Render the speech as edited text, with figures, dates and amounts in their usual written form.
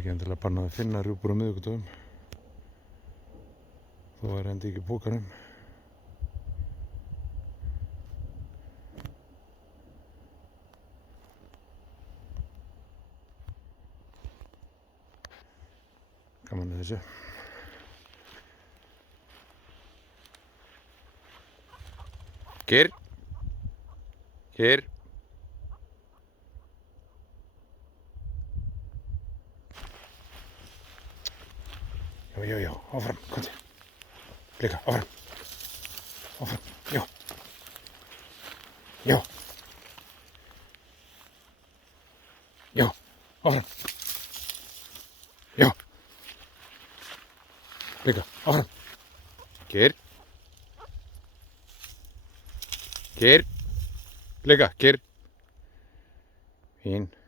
ekki endilega bannað að finna rjúpur á miðvikudögum. Þó endi ekki í bókanum. Gaman að þessu. Geir. Geir. Já, áfram, komdu. Blika, áfram. Áfram, já. Já. Já, áfram. Já. Blika, áfram. Geir. Geir. Blika, Geir. Fín.